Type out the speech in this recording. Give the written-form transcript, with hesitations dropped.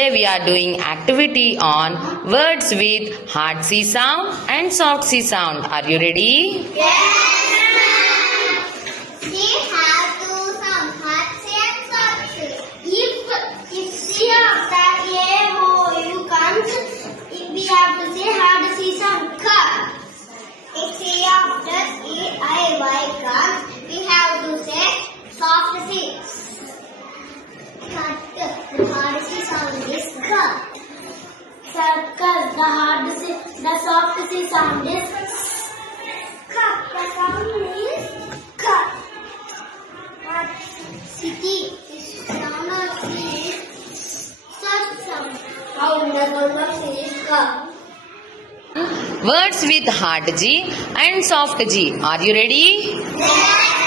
Today we are doing activity on words with hard C sound and soft C sound. Are you ready? We have to some hard C and soft C. If C after A O U comes, we have to say hard C sound ka. If C after E I Y comes, we have to say soft C. Cut. The hard C sound is ka. Circle. The soft C sound is ka. The sound is ka. City is sound of C is such sound. How the sound of C is ka. Words with hard G and soft G. Are you ready? Yes.